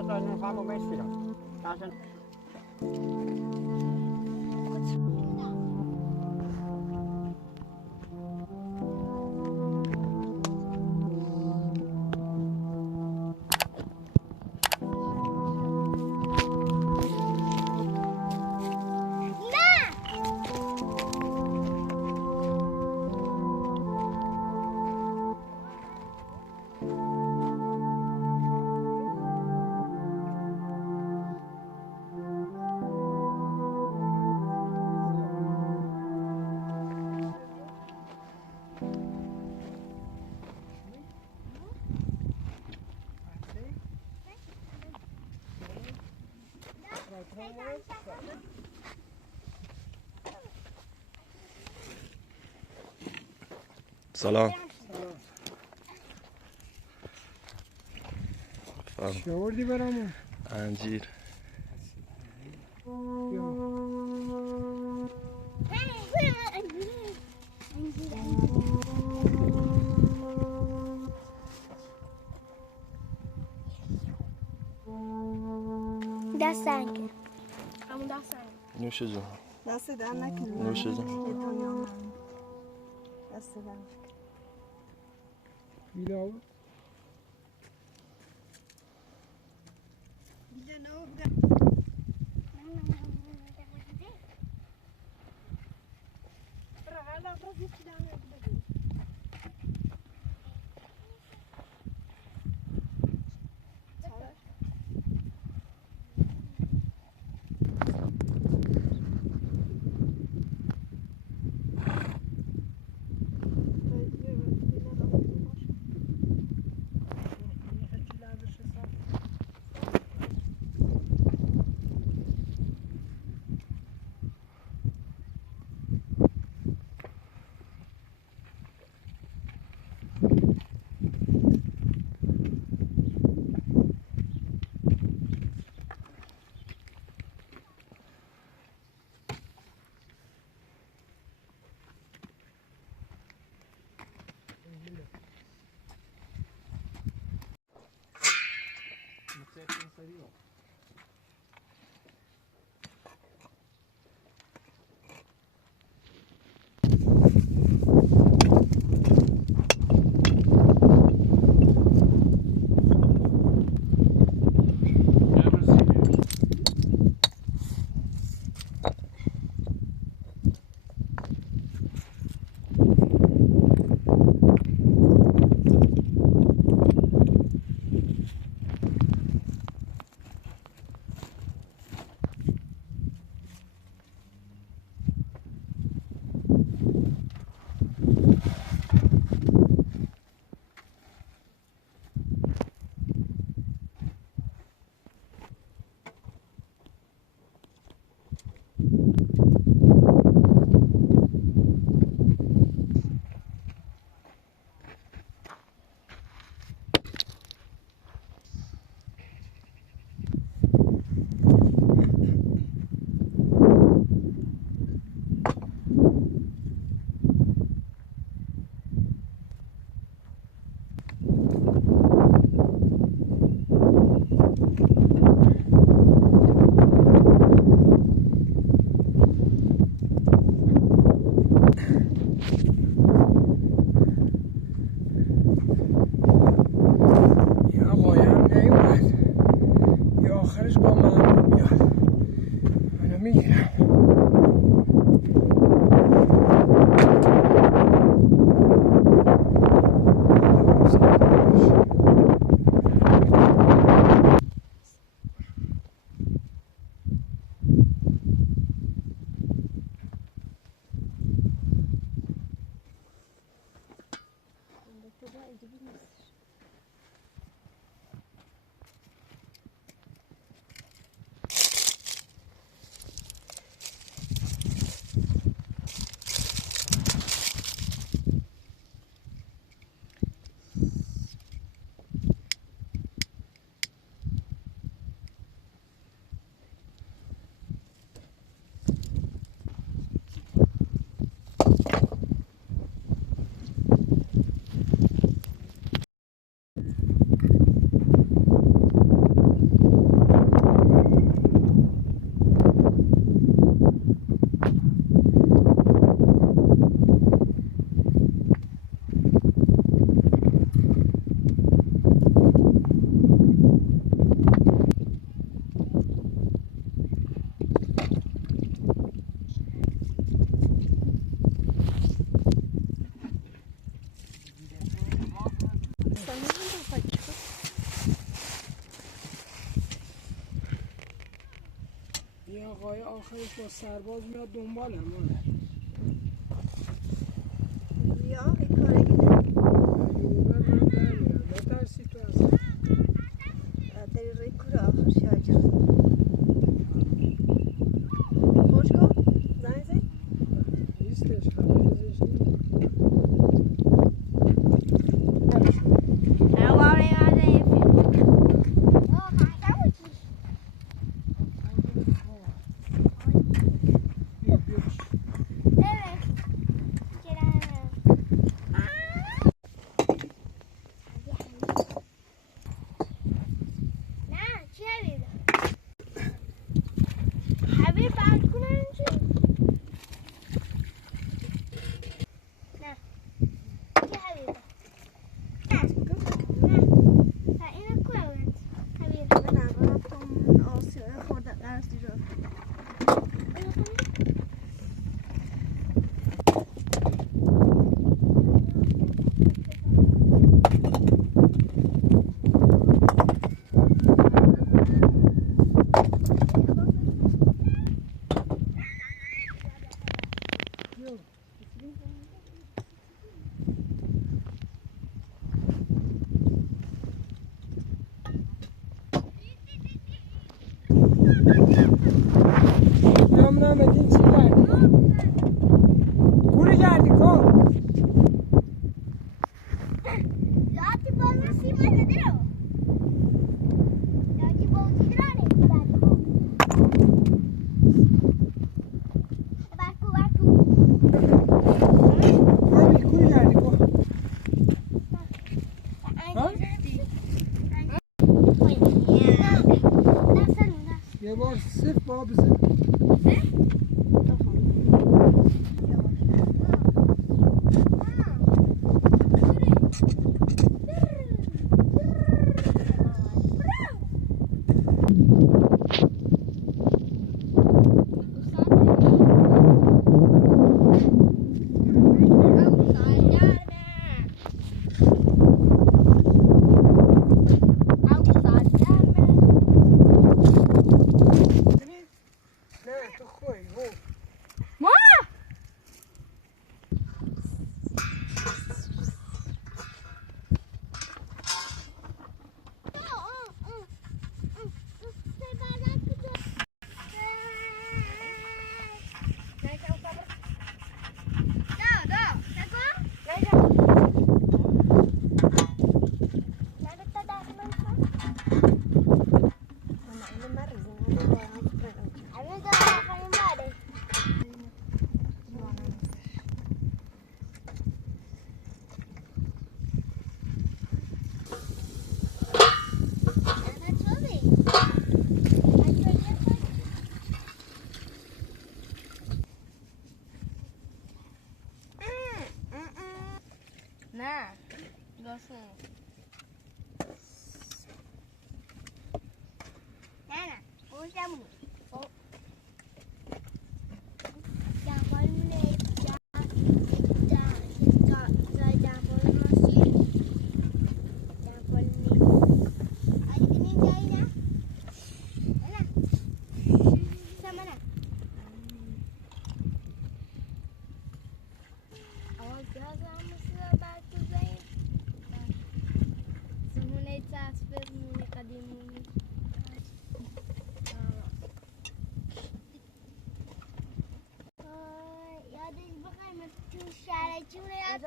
adesso non fanno messina. سلام. چی آوردی برامون؟ انجیر. دست سنگه همون دست سنگه نوش جون. دست در نکنی نوش جون. یه دنیا من دست در نکنی بیلاو آقای آخرش با سرباز میاد دنبال همانه. یا این کاره گیده من در میرم نترسی تو اصلا. داری روی کوره آخر شاجر خوش گفت زنگ زنگ نیستش خبری ازش نیست. Mehmet'in çilerdi. Kuru geldik o. Lati bolna sima nedir o? Lati bol sidrane. Barku. Abi kuru geldik o. Ha? Ya var sırf babası. Nah, gosong. Nana, usah mu. Jangan mulai, jangan masih. Jangan mulai. Ada kini jai na. Nana, sama na. Awak jaga masa batu jai. Semua transfer muni kadimuni. Yadınız bakar mı? Tuşlara çürüyor.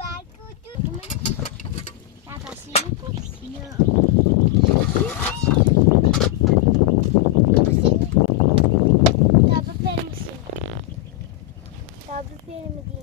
Barku. Tapa sini kusinya. Tapa permisi. Tapa permisi.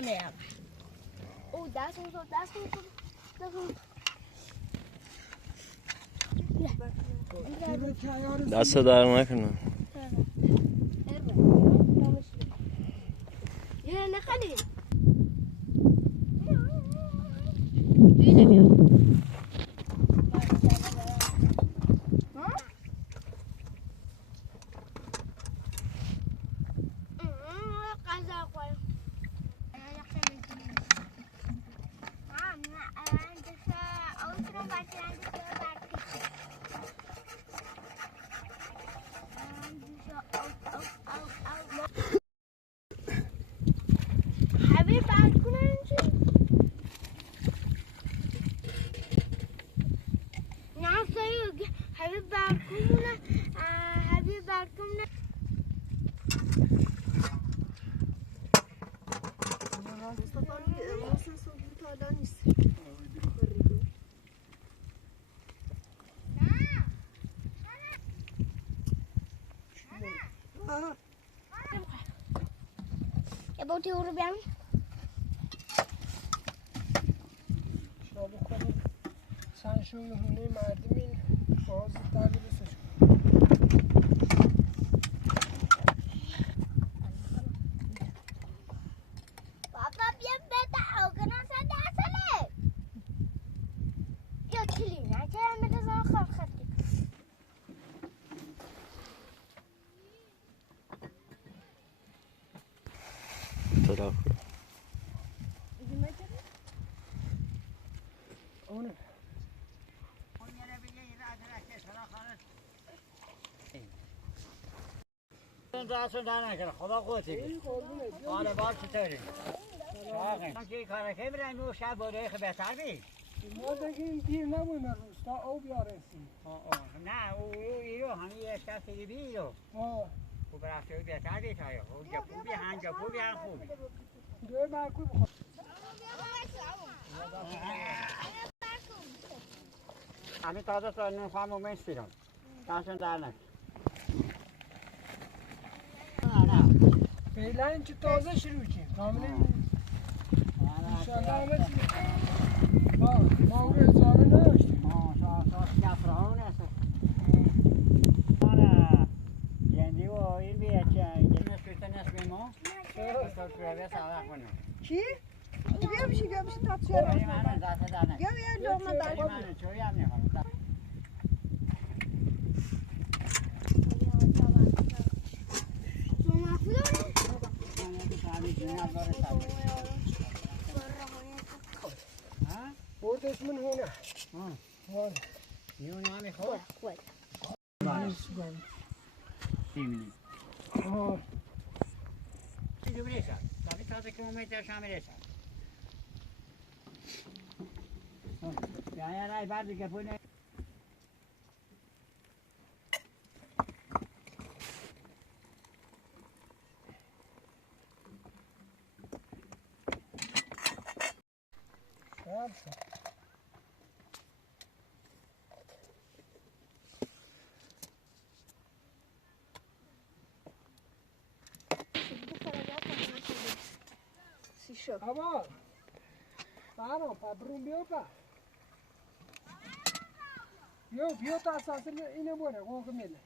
میام او دست دست در نکنه. یه نخلی یه بوتی او رو بیام شما بکنید سنشون هونه مردمین باز در برسش بابا بیا بده اوگنا سنده اصله بیا کلی نه که همه دزان خواب خطی طرف اونه دستون در نکنه خدا قوتی حالا باز چطوری؟ شاقه که کاره که برای نو شب بوده خیلی بهتر بید ما دیگه این دیر نبویم روز تا او بیارستیم نه او ایرو همین یک دست دیگه بیرو خوب رفته او بهتر بید هایا او جپوبی هم جپوبی هم خوبی دوی مرکوب بخور همین تازه تا نون خواهم مومن سیرم دستون در نکنه فعلا این چه تازه شروع چیم کاملا انشالله همه چی ما او رو هزاره نداشتیم ما ساعت گفره ها نسته حالا جندی و این بیه چه نسبیت نسبی ما بستر پروه ساله کنیم چی؟ بیا بشی تا چرا این منو دست در نکنه بیا لغمه در این منو چوی هم نخوام بردش من هونه وای یون همی خود دیمینی دیگه بریشد تابی تازه کیلومتر شام بریشد یعنی رای بعد دیگه پونه Aval, paro, pa brumbio pa. Yo ta sasır ine böyle kokmele.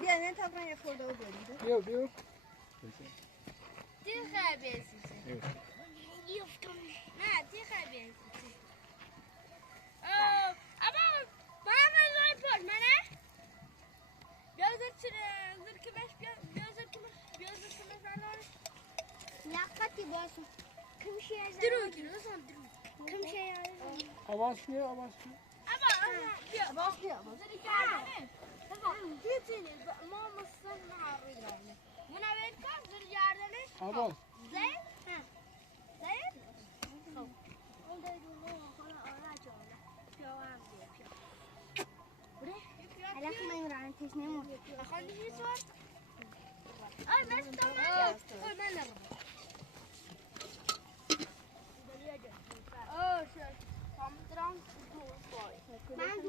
بیا نه تا یه خورده برید Bio. Ти хабесиси. نه ти хабесиси. Ama bana zor pol mene. Gözür kime sarlar. Yakati bosu. درو کم شیر آواز بیا آواز بیا آواز من